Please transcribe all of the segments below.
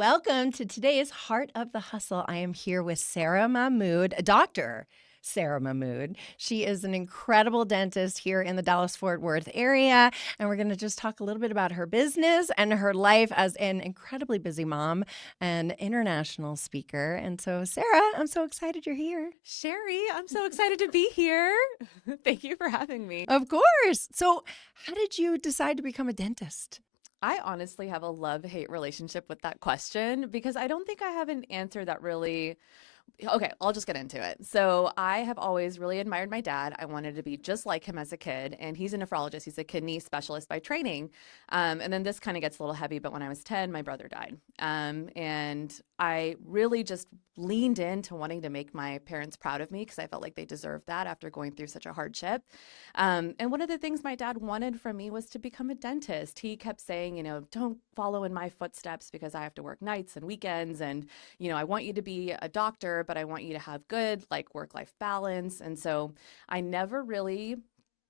Welcome to today's Heart of the Hustle. I am here with Sara Mahmood, Dr. Sara Mahmood. She is an incredible dentist here in the Dallas-Fort Worth area, and we're going to just talk a little bit about her business and her life as an incredibly busy mom and international speaker. And so, Sara, I'm so excited you're here. Sherry, I'm so excited to be here. Thank you for having me. Of course. So, how did you decide to become a dentist? I honestly have a love-hate relationship with that question because I don't think I have an answer that really. Okay, I'll just get into it. So I have always really admired my dad. I wanted to be just like him as a kid, and he's a nephrologist. He's a kidney specialist by training. And then this kind of gets a little heavy, but when I was 10, my brother died. And I really just leaned into wanting to make my parents proud of me because I felt like they deserved that after going through such a hardship. And one of the things my dad wanted from me was to become a dentist. He kept saying, don't follow in my footsteps because I have to work nights and weekends. And, I want you to be a doctor, but I want you to have good work-life balance. And so I never really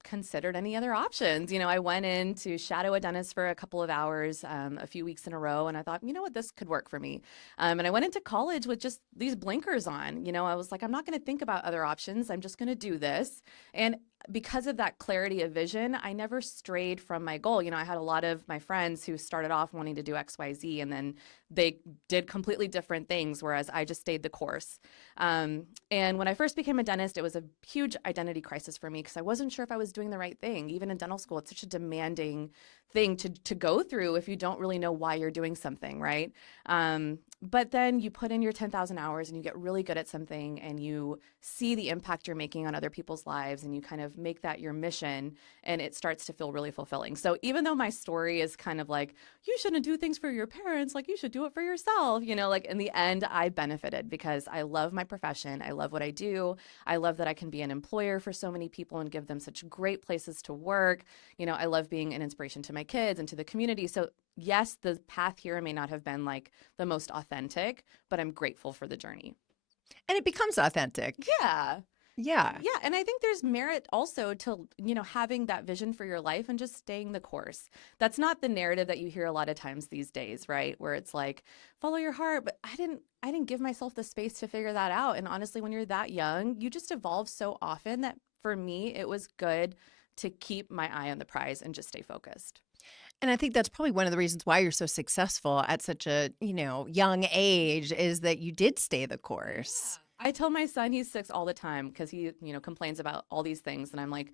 considered any other options. I went in to shadow a dentist for a couple of hours, a few weeks in a row, and I thought, you know what, this could work for me. And I went into college with just these blinkers on. I was like, I'm not going to think about other options. I'm just going to do this. And because of that clarity of vision, I never strayed from my goal. I had a lot of my friends who started off wanting to do XYZ and then they did completely different things, whereas I just stayed the course. And when I first became a dentist, it was a huge identity crisis for me because I wasn't sure if I was doing the right thing. Even in dental school, it's such a demanding thing to go through if you don't really know why you're doing something, right? But then you put in your 10,000 hours and you get really good at something and you see the impact you're making on other people's lives and you kind of make that your mission and it starts to feel really fulfilling. So even though my story is kind of like, you shouldn't do things for your parents, you should do it for yourself, in the end, I benefited because I love my profession. I love what I do. I love that I can be an employer for so many people and give them such great places to work. I love being an inspiration to my kids and to the community. So yes, the path here may not have been the most authentic, but I'm grateful for the journey. And it becomes authentic. Yeah. Yeah. Yeah. And I think there's merit also to, having that vision for your life and just staying the course. That's not the narrative that you hear a lot of times these days, right? Where it's like, follow your heart. But I didn't give myself the space to figure that out. And honestly, when you're that young, you just evolve so often that for me, it was good to keep my eye on the prize and just stay focused. And I think that's probably one of the reasons why you're so successful at such a, young age is that you did stay the course. Yeah. I tell my son, he's 6 all the time because he, complains about all these things. And I'm like,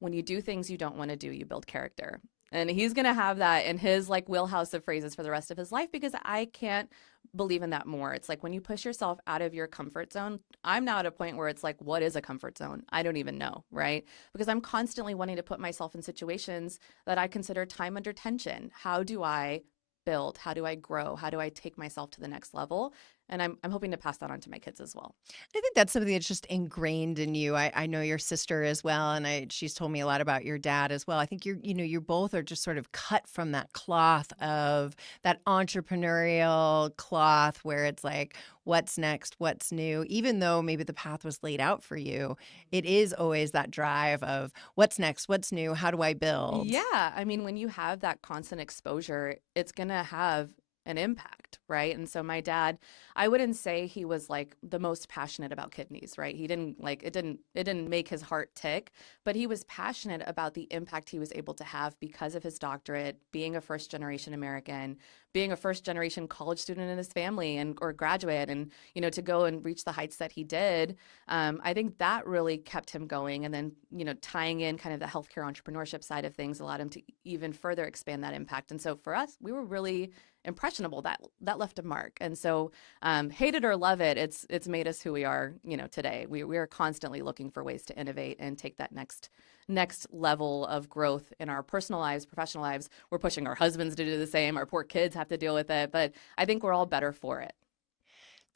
when you do things you don't want to do, you build character. And he's going to have that in his wheelhouse of phrases for the rest of his life because I can't believe in that more. It's like when you push yourself out of your comfort zone, I'm now at a point where it's like, what is a comfort zone? I don't even know, right? Because I'm constantly wanting to put myself in situations that I consider time under tension. How do I build? How do I grow? How do I take myself to the next level? And I'm hoping to pass that on to my kids as well. I think that's something that's just ingrained in you. I know your sister as well, and she's told me a lot about your dad as well. I think you both are just sort of cut from that cloth of that entrepreneurial cloth where it's like, what's next, what's new. Even though maybe the path was laid out for you, it is always that drive of what's next, what's new, how do I build? Yeah, I mean, when you have that constant exposure, it's gonna have an impact, right? And so my dad, I wouldn't say he was the most passionate about kidneys, right? He didn't it didn't make his heart tick, but he was passionate about the impact he was able to have because of his doctorate, being a first generation American, being a first generation college student in his family and or graduate and to go and reach the heights that he did. I think that really kept him going. And then, tying in kind of the healthcare entrepreneurship side of things allowed him to even further expand that impact. And so for us, we were really impressionable. That left a mark. And so hate it or love it, it's made us who we are, today. We are constantly looking for ways to innovate and take that next level of growth in our personal lives, professional lives. We're pushing our husbands to do the same. Our poor kids have to deal with it, but I think we're all better for it.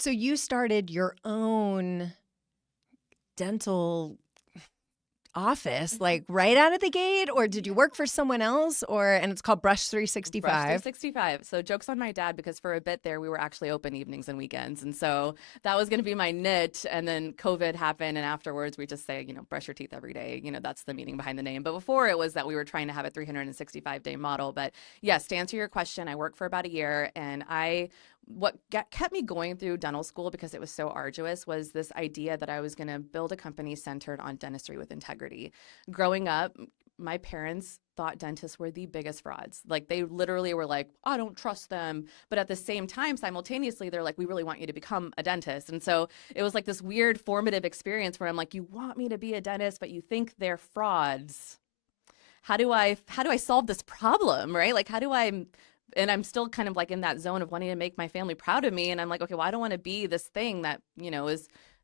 So you started your own dental office right out of the gate, or did you work for someone else, and it's called Brush 365? Brush 365. So joke's on my dad because for a bit there we were actually open evenings and weekends, and so that was going to be my niche. And then COVID happened, and afterwards we just say, brush your teeth every day. That's the meaning behind the name. But before it was that we were trying to have a 365-day model. But yes, to answer your question, I worked for about a year, and I kept me going through dental school because it was so arduous was this idea that I was going to build a company centered on dentistry with integrity. Growing up, my parents thought dentists were the biggest frauds. Like they literally were like, I don't trust them. But at the same time, simultaneously, they're like, we really want you to become a dentist. And so it was like this weird formative experience where I'm like, you want me to be a dentist, but you think they're frauds. How do I solve this problem, right? Like how do I and I'm still kind of like in that zone of wanting to make my family proud of me. And I'm like, okay, well, I don't want to be this thing that,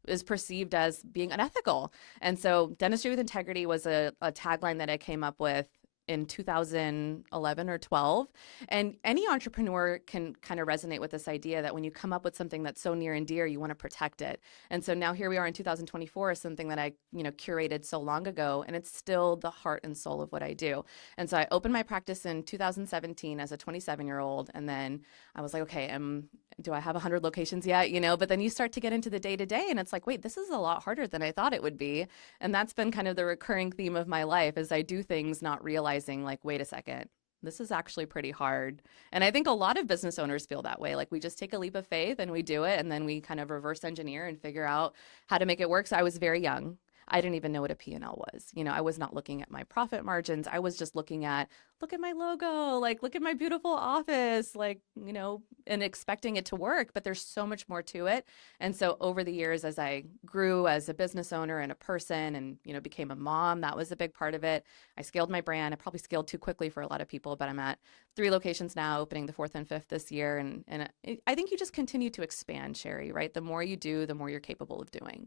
is perceived as being unethical. And so dentistry with integrity was a tagline that I came up with in 2011 or 12. And any entrepreneur can kind of resonate with this idea that when you come up with something that's so near and dear, you want to protect it. And so now here we are in 2024, something that I, curated so long ago, and it's still the heart and soul of what I do. And so I opened my practice in 2017 as a 27-year-old. And then I was like, okay, do I have 100 locations yet? But then you start to get into the day to day and it's like, wait, this is a lot harder than I thought it would be. And that's been kind of the recurring theme of my life as I do things not realizing like, wait a second, this is actually pretty hard. And I think a lot of business owners feel that way. Like we just take a leap of faith and we do it. And then we kind of reverse engineer and figure out how to make it work. So I was very young. I didn't even know what a P&L was. I was not looking at my profit margins. I was just looking at, look at my logo, like, look at my beautiful office, like, and expecting it to work. But there's so much more to it. And so over the years, as I grew as a business owner and a person and, became a mom, that was a big part of it. I scaled my brand. I probably scaled too quickly for a lot of people, but I'm at 3 locations now, opening the 4th and 5th this year. And I think you just continue to expand, Sherry, right? The more you do, the more you're capable of doing.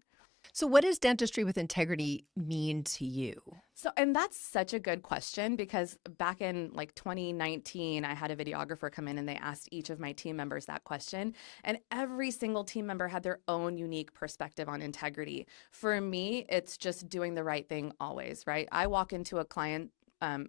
So what does dentistry with integrity mean to you? So, and that's such a good question because back in like 2019, I had a videographer come in and they asked each of my team members that question. And every single team member had their own unique perspective on integrity. For me, it's just doing the right thing always, right? I walk into a client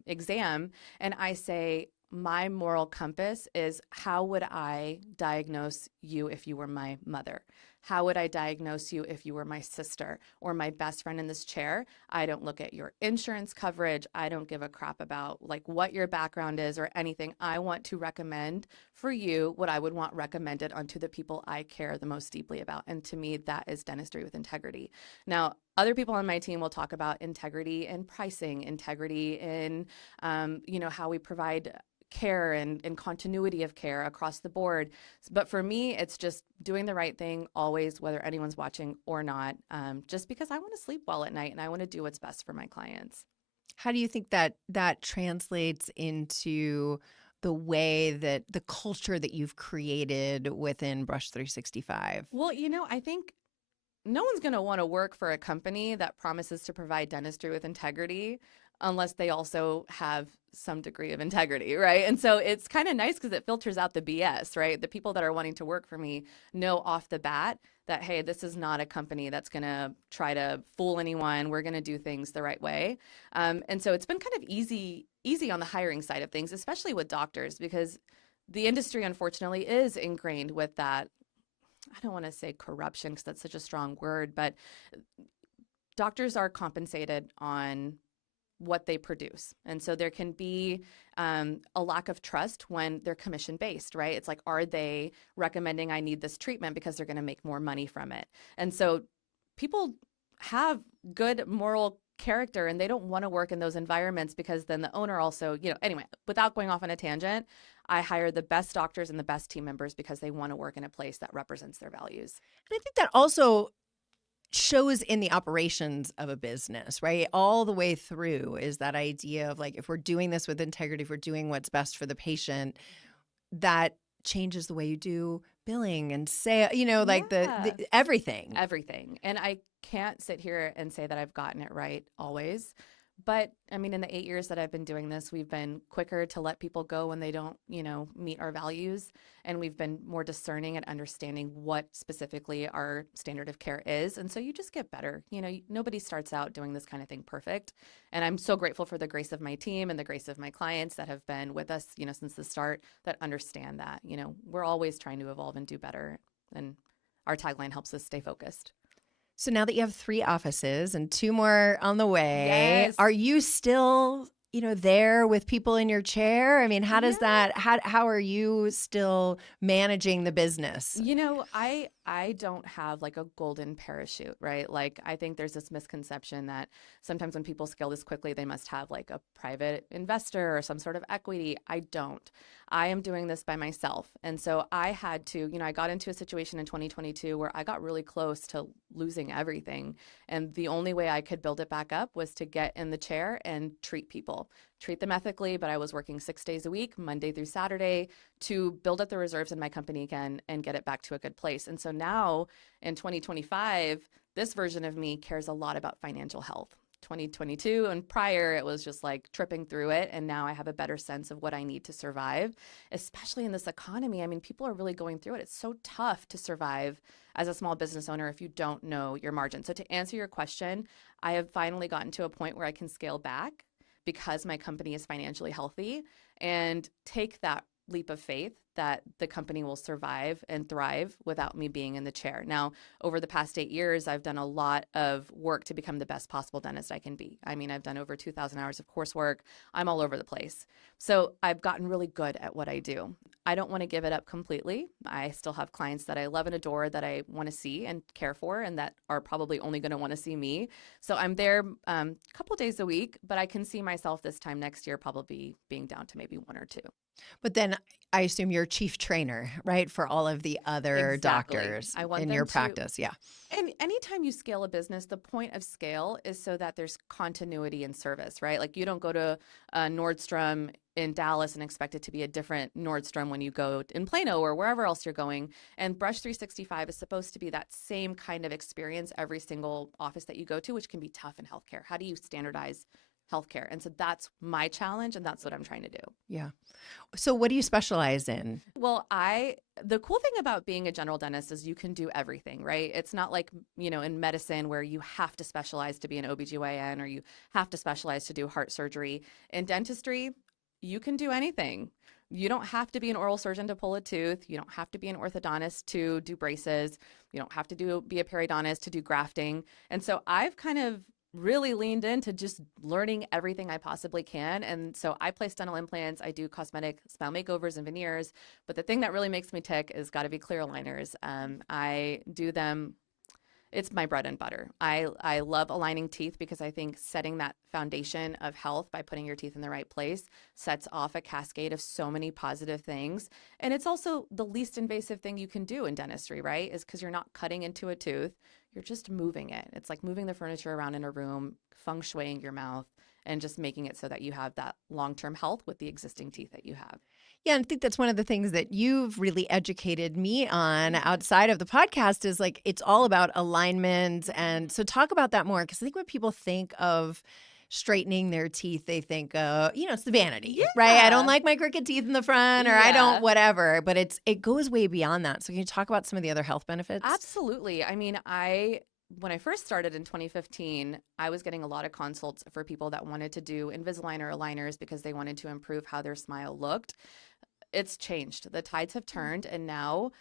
exam and I say, my moral compass is how would I diagnose you if you were my mother? How would I diagnose you if you were my sister or my best friend in this chair? I don't look at your insurance coverage. I don't give a crap about like what your background is or anything. I want to recommend for you what I would want recommended onto the people I care the most deeply about. And to me, that is dentistry with integrity. Now, other people on my team will talk about integrity in pricing, integrity in, how we provide care and continuity of care across the board. But for me, it's just doing the right thing always, whether anyone's watching or not, just because I want to sleep well at night and I want to do what's best for my clients. How do you think that translates into the way that the culture that you've created within Brush 365? Well, I think no one's going to want to work for a company that promises to provide dentistry with integrity unless they also have some degree of integrity, right? And so it's kind of nice because it filters out the BS, right? The people that are wanting to work for me know off the bat that, hey, this is not a company that's going to try to fool anyone. We're going to do things the right way. And so it's been kind of easy on the hiring side of things, especially with doctors, because the industry, unfortunately, is ingrained with that. I don't want to say corruption because that's such a strong word, but doctors are compensated on what they produce. And so there can be a lack of trust when they're commission based, right? It's like, are they recommending I need this treatment because they're going to make more money from it? And so people have good moral character and they don't want to work in those environments because then the owner also, anyway, without going off on a tangent, I hire the best doctors and the best team members because they want to work in a place that represents their values. And I think that also shows in the operations of a business, right? All the way through is that idea of like, if we're doing this with integrity, if we're doing what's best for the patient, that changes the way you do billing and say, like the everything. Everything. And I can't sit here and say that I've gotten it right always. But I mean, in the 8 years that I've been doing this, we've been quicker to let people go when they don't, meet our values. And we've been more discerning at understanding what specifically our standard of care is. And so you just get better. Nobody starts out doing this kind of thing perfect. And I'm so grateful for the grace of my team and the grace of my clients that have been with us, since the start, that understand that, we're always trying to evolve and do better. And our tagline helps us stay focused. So now that you have 3 offices and 2 more on the way, Yes. are you still there with people in your chair? I mean, how does Yeah. that, how are you still managing the business? I don't have like a golden parachute, right? Like I think there's this misconception that sometimes when people scale this quickly, they must have like a private investor or some sort of equity. I don't. I am doing this by myself. And so I had to, I got into a situation in 2022 where I got really close to losing everything. And the only way I could build it back up was to get in the chair and treat them ethically. But I was working 6 days a week, Monday through Saturday, to build up the reserves in my company again and get it back to a good place. And so now in 2025, this version of me cares a lot about financial health. 2022 and prior, it was just like tripping through it. And now I have a better sense of what I need to survive, especially in this economy. I mean, people are really going through it. It's so tough to survive as a small business owner if you don't know your margin. So, to answer your question, I have finally gotten to a point where I can scale back because my company is financially healthy and take that leap of faith that the company will survive and thrive without me being in the chair. Now, over the past 8 years, I've done a lot of work to become the best possible dentist I can be. I mean, I've done over 2,000 hours of coursework. I'm all over the place. So I've gotten really good at what I do. I don't want to give it up completely. I still have clients that I love and adore that I want to see and care for and that are probably only going to want to see me. So I'm there a couple days a week, but I can see myself this time next year probably being down to maybe one or two. But then I assume you're chief trainer, right? For all of the other Exactly. doctors I want in them your to. practice. Yeah. And anytime you scale a business, the point of scale is so that there's continuity in service, right? Like you don't go to Nordstrom in Dallas and expect it to be a different Nordstrom when you go in Plano or wherever else you're going. And Brush 365 is supposed to be that same kind of experience every single office that you go to, which can be tough in healthcare. How do you standardize healthcare? And so that's my challenge, and that's what I'm trying to do. Yeah. So what do you specialize in? Well, the cool thing about being a general dentist is you can do everything, right? It's not like, in medicine where you have to specialize to be an OBGYN or you have to specialize to do heart surgery. In dentistry, you can do anything. You don't have to be an oral surgeon to pull a tooth. You don't have to be an orthodontist to do braces. You don't have to be a periodontist to do grafting. And so I've kind of really leaned into just learning everything I possibly can. And so I place dental implants, I do cosmetic smile makeovers and veneers. But the thing that really makes me tick is got to be clear aligners. I do them. It's my bread and butter. I love aligning teeth because I think setting that foundation of health by putting your teeth in the right place sets off a cascade of so many positive things. And it's also the least invasive thing you can do in dentistry, right? Is because you're not cutting into a tooth, you're just moving it. It's like moving the furniture around in a room, feng shuiing your mouth, and just making it so that you have that long term health with the existing teeth that you have. Yeah, and I think that's one of the things that you've really educated me on outside of the podcast is like it's all about alignment. And so talk about that more because I think when people think of straightening their teeth, they think, it's the vanity, right? I don't Yeah. like my crooked teeth in the front or I don't Yeah. whatever, but it goes way beyond that. So can you talk about some of the other health benefits? Absolutely. I mean, when I first started in 2015, I was getting a lot of consults for people that wanted to do Invisalign or aligners because they wanted to improve how their smile looked. It's changed. The tides have turned, and now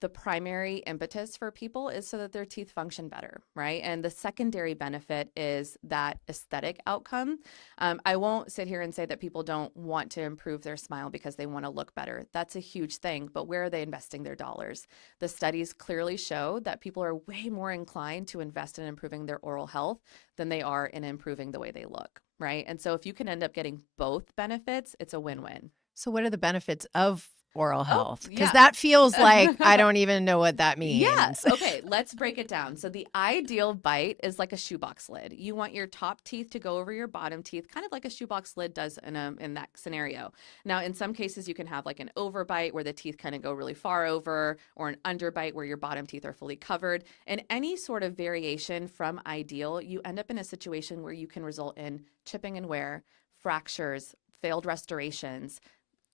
the primary impetus for people is so that their teeth function better, right? And the secondary benefit is that aesthetic outcome. I won't sit here and say that people don't want to improve their smile because they want to look better. That's a huge thing, but where are they investing their dollars? The studies clearly show that people are way more inclined to invest in improving their oral health than they are in improving the way they look, right? And so if you can end up getting both benefits, it's a win-win. So what are the benefits of oral Oh, health? Because yeah. that feels like I don't even know what that Yeah. means. Okay. Let's break it down. So, the ideal bite is like a shoebox lid. You want your top teeth to go over your bottom teeth, kind of like a shoebox lid does in that scenario. Now, in some cases, you can have like an overbite where the teeth kind of go really far over, or an underbite where your bottom teeth are fully covered. And any sort of variation from ideal, you end up in a situation where you can result in chipping and wear, fractures, failed restorations,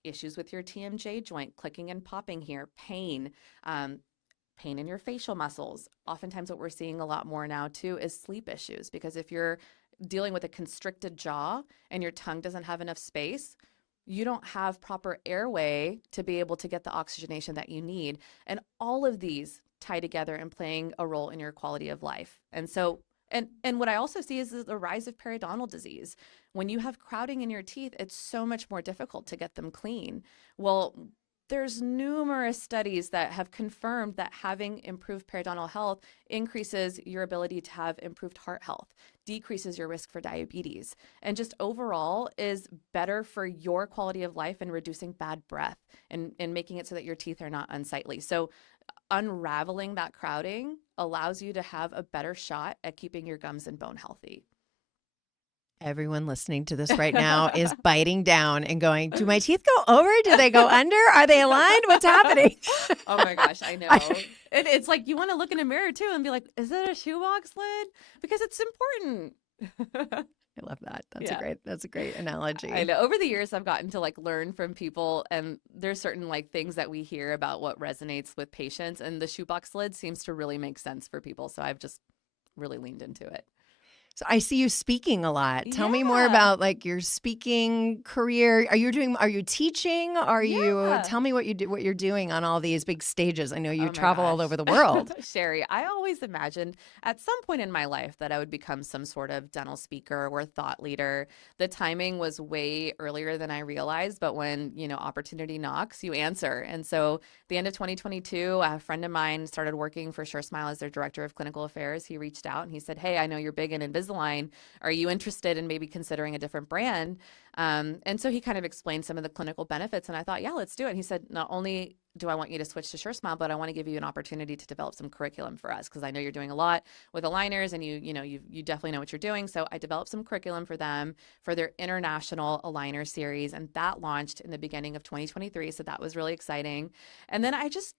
issues with your TMJ joint, clicking and popping here, um, pain in your facial muscles. Oftentimes, what we're seeing a lot more now too is sleep issues because if you're dealing with a constricted jaw and your tongue doesn't have enough space, you don't have proper airway to be able to get the oxygenation that you need. And all of these tie together and playing a role in your quality of life. And so, and what I also see is the rise of periodontal disease. When you have crowding in your teeth, it's so much more difficult to get them clean. Well, there's numerous studies that have confirmed that having improved periodontal health increases your ability to have improved heart health, decreases your risk for diabetes, and just overall is better for your quality of life and reducing bad breath and making it so that your teeth are not unsightly. So unraveling that crowding allows you to have a better shot at keeping your gums and bone healthy. Everyone listening to this right now is biting down and going, do my teeth go over? Do they go under? Are they aligned? What's happening? Oh my gosh, I know. It's like you want to look in a mirror too and be like, is that a shoebox lid? Because it's important. I love that. Yeah. That's a great I analogy. know. Over the years, I've gotten to like learn from people, and there's certain like things that we hear about what resonates with patients, and the shoebox lid seems to really make sense for people. So I've just really leaned into it. So I see you speaking a lot. Tell me more Yeah. about like your speaking career. Are you teaching? Yeah. Tell me what you're doing on all these big stages. I know you Oh my travel all gosh. over the world. Sherry, I always imagined at some point in my life that I would become some sort of dental speaker or thought leader. The timing was way earlier than I realized, but when, opportunity knocks, you answer. And so the end of 2022, a friend of mine started working for SureSmile as their director of clinical affairs. He reached out and he said, "Hey, I know you're big in Invisalign. Are you interested in maybe considering a different brand?" And so he kind of explained some of the clinical benefits, and I thought, yeah, let's do it. And he said, not only do I want you to switch to SureSmile, but I want to give you an opportunity to develop some curriculum for us because I know you're doing a lot with aligners, and you definitely know what you're doing. So I developed some curriculum for them for their international aligner series, and that launched in the beginning of 2023. So that was really exciting. And then I just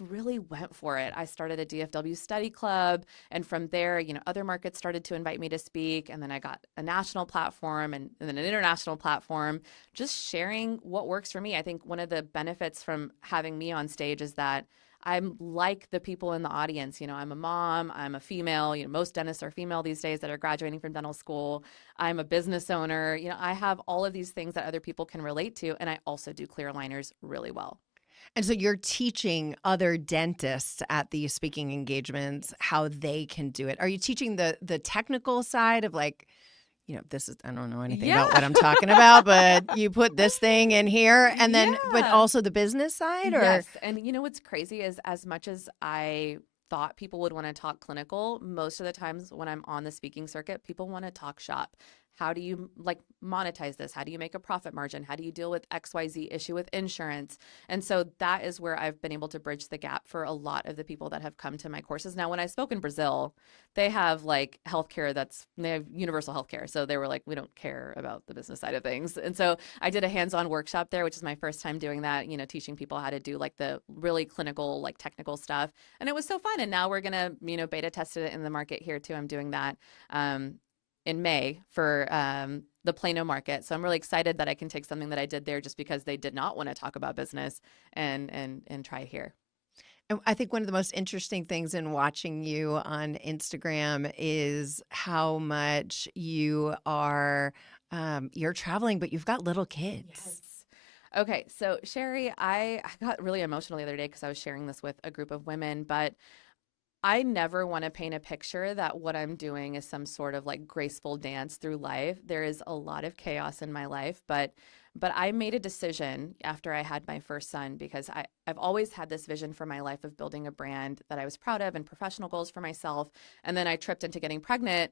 really went for it. I started a DFW study club, and from there, other markets started to invite me to speak, and then I got a national platform and then an international platform, just sharing what works for me. I think one of the benefits from having me on stage is that I'm like the people in the audience. I'm a mom, I'm a female. Most dentists are female these days that are graduating from dental school. I'm a business owner. I have all of these things that other people can relate to, and I also do clear aligners really well. And so you're teaching other dentists at these speaking engagements how they can do it. Are you teaching the technical side of like, this is, I don't know anything Yeah. about what I'm talking about, but you put this thing in here and then, but Yeah. also the business side or? Yes. And what's crazy is as much as I thought people would want to talk clinical, most of the times when I'm on the speaking circuit, people want to talk shop. How do you like monetize this? How do you make a profit margin? How do you deal with XYZ issue with insurance? And so that is where I've been able to bridge the gap for a lot of the people that have come to my courses. Now, when I spoke in Brazil, they have like healthcare they have universal healthcare. So they were like, we don't care about the business side of things. And so I did a hands-on workshop there, which is my first time doing that, teaching people how to do like the really clinical, like technical stuff. And it was so fun. And now we're going to, beta test it in the market here too. I'm doing that in May for the Plano market. So I'm really excited that I can take something that I did there just because they did not want to talk about business and try here. And I think one of the most interesting things in watching you on Instagram is how much you're traveling, but you've got little kids. Yes. Okay, so Sherry, I got really emotional the other day because I was sharing this with a group of women, but I never want to paint a picture that what I'm doing is some sort of like graceful dance through life. There is a lot of chaos in my life, but I made a decision after I had my first son because I've always had this vision for my life of building a brand that I was proud of and professional goals for myself. And then I tripped into getting pregnant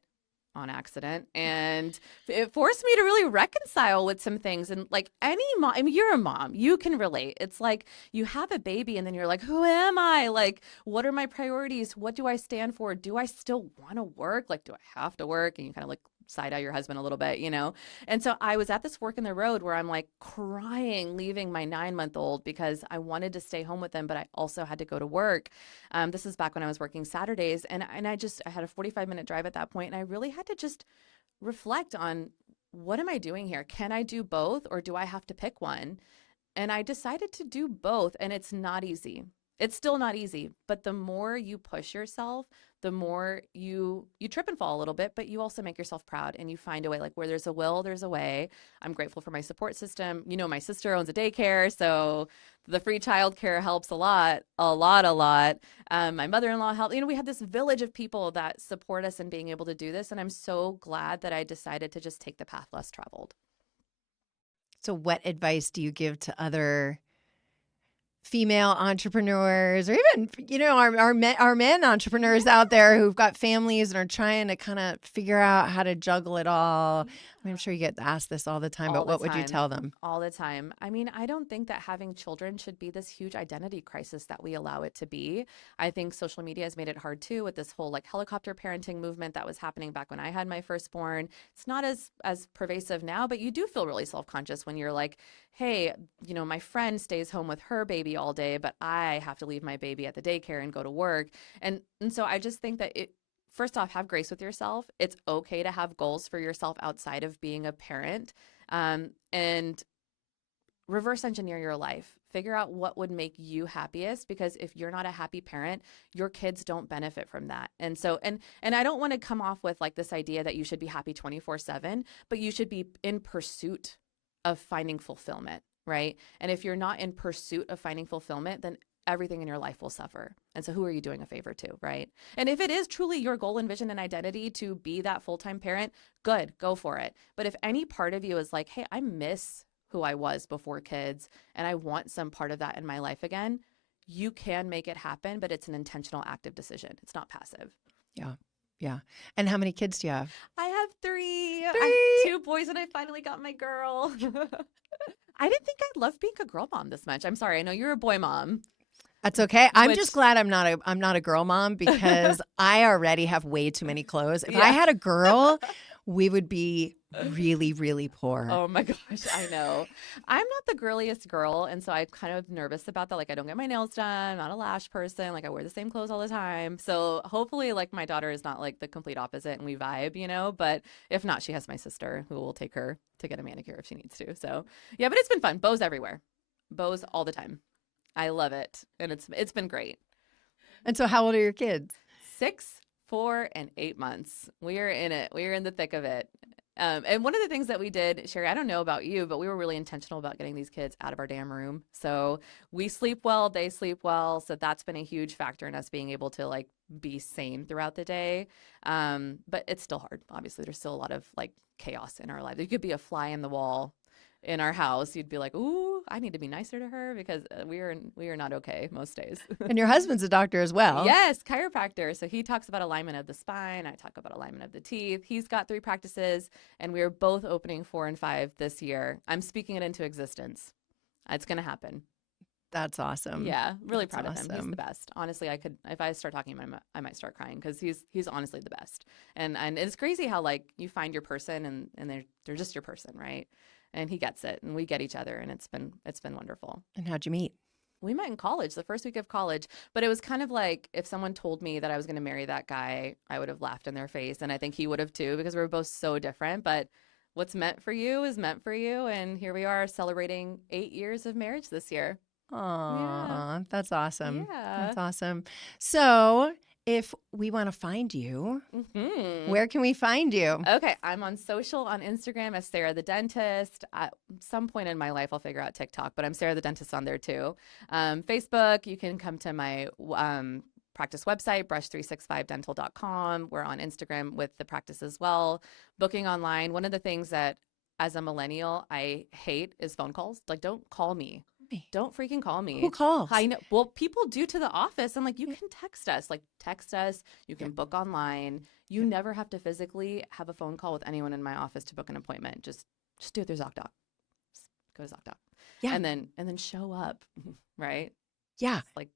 on accident, and it forced me to really reconcile with some things. And like any mom, I mean, you're a mom, you can relate. It's like you have a baby and then you're like, who am I? Like, what are my priorities? What do I stand for? Do I still want to work? Like, do I have to work? And you kind of like side eye your husband a little bit, And so I was at this fork in the road where I'm like crying, leaving my 9-month-old because I wanted to stay home with him, but I also had to go to work. This is back when I was working Saturdays, and I had a 45-minute drive at that point, and I really had to just reflect on what am I doing here? Can I do both, or do I have to pick one? And I decided to do both, and it's not easy. It's still not easy, but the more you push yourself, the more you trip and fall a little bit, but you also make yourself proud and you find a way. Like where there's a will, there's a way. I'm grateful for my support system. You know, my sister owns a daycare, so the free childcare helps a lot, a lot, a lot. My mother-in-law helped. You know, we had this village of people that support us in being able to do this, and I'm so glad that I decided to just take the path less traveled. So what advice do you give to other female entrepreneurs, or even, our men entrepreneurs out there who've got families and are trying to kind of figure out how to juggle it all? I mean, I'm sure you get asked this all the time, All but the what would you time. tell them? All the time. I mean, I don't think that having children should be this huge identity crisis that we allow it to be. I think social media has made it hard too with this whole like helicopter parenting movement that was happening back when I had my firstborn. It's not as pervasive now, but you do feel really self-conscious when you're like, hey, you know, my friend stays home with her baby all day, but I have to leave my baby at the daycare and go to work. And so I just think that it first off, have grace with yourself. It's okay to have goals for yourself outside of being a parent. And reverse engineer your life. Figure out what would make you happiest, because if you're not a happy parent, your kids don't benefit from that. And so and I don't want to come off with like this idea that you should be happy 24/7, but you should be in pursuit of finding fulfillment, right? And if you're not in pursuit of finding fulfillment, then everything in your life will suffer. And so who are you doing a favor to, right? And if it is truly your goal and vision and identity to be that full-time parent, good, go for it. But if any part of you is like, hey, I miss who I was before kids and I want some part of that in my life again, you can make it happen, but it's an intentional active decision. It's not passive. Yeah. Yeah. And how many kids do you have? I have three. I Three. have two boys and I finally got my girl. I didn't think I'd love being a girl mom this much. I'm sorry. I know you're a boy mom. That's okay. I'm just Which glad I'm not a girl mom, because I already have way too many clothes. If I yeah. had a girl, we would be really, really poor. Oh my gosh, I know. I'm not the girliest girl, and so I'm kind of nervous about that. Like, I don't get my nails done. I'm not a lash person. Like, I wear the same clothes all the time. So hopefully, like, my daughter is not like the complete opposite, and we vibe, you know. But if not, she has my sister who will take her to get a manicure if she needs to. So yeah, but it's been fun. Bows everywhere, bows all the time. I love it, and it's been great. And so how old are your kids? 6, 4, and 8 months. We are in it. We are in the thick of it. And one of the things that we did, Sherry, I don't know about you, but we were really intentional about getting these kids out of our damn room. So we sleep well, they sleep well. So that's been a huge factor in us being able to like be sane throughout the day. But it's still hard. Obviously, there's still a lot of like chaos in our life. There could be a fly in the wall in our house. You'd be like, ooh, I need to be nicer to her because we are not okay most days. And your husband's a doctor as well. Yes, chiropractor. So he talks about alignment of the spine. I talk about alignment of the teeth. He's got 3 practices, and we are both opening 4 and 5 this year. I'm speaking it into existence. It's going to happen. That's awesome. Yeah, really That's proud of him. He's awesome. the best. Honestly, I could if I start talking about him, I might start crying because he's honestly the best. And it's crazy how like you find your person and they're just your person, right? And he gets it, and we get each other, and it's been wonderful. And how'd you meet? We met in college, the first week of college, but it was kind of like if someone told me that I was going to marry that guy, I would have laughed in their face, and I think he would have too, because we were both so different. But what's meant for you is meant for you, and here we are celebrating 8 years of marriage this year. Yeah. Aw, that's awesome. Yeah. That's awesome. So if we want to find you, where can we find you? Okay, I'm on social on Instagram as Sara the Dentist. At some point in my life, I'll figure out TikTok, but I'm Sara the Dentist on there too. Facebook, you can come to my practice website, brush365dental.com. We're on Instagram with the practice as well. Booking online. One of the things that as a millennial I hate is phone calls. Like, don't call me. Don't freaking call me. Who calls? I know. Well, people do to the office. I'm like, you can text us. Like, text us. You can book online. You never have to physically have a phone call with anyone in my office to book an appointment. Just do it through ZocDoc. Just go to ZocDoc. Yeah. And then show up. Right? Yeah. It's like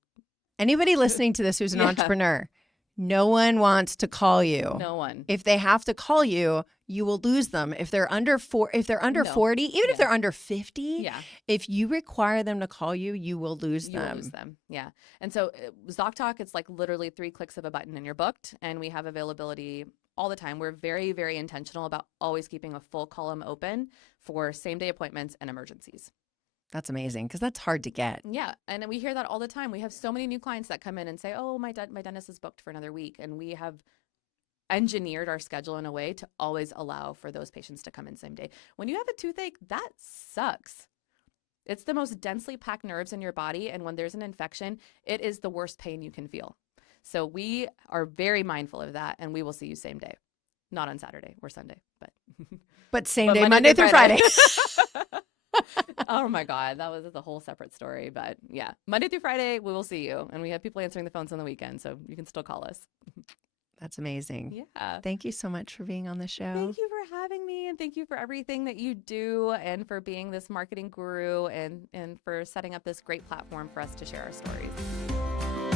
Anybody listening to this who's an Yeah. entrepreneur, no one wants to call you. no one. If they have to call you, you will lose them. If they're under No. 40, even Yeah. if they're under 50, Yeah. if you require them to call you, you will lose You will them. lose them. Yeah. And so ZocTalk, it's like literally 3 clicks of a button and you're booked. And we have availability all the time. We're very, very intentional about always keeping a full column open for same day appointments and emergencies. That's amazing because that's hard to get. Yeah, and we hear that all the time. We have so many new clients that come in and say, "Oh, my dentist is booked for another week," and we have engineered our schedule in a way to always allow for those patients to come in same day. When you have a toothache, that sucks. It's the most densely packed nerves in your body, and when there's an infection, it is the worst pain you can feel. So we are very mindful of that, and we will see you same day. Not on Saturday or Sunday, But same but day, Monday through Friday. Oh my God, that was a whole separate story. But yeah, Monday through Friday, we will see you. And we have people answering the phones on the weekend, so you can still call us. That's amazing. Yeah. Thank you so much for being on the show. Thank you for having me, and thank you for everything that you do, and for being this marketing guru, and for setting up this great platform for us to share our stories.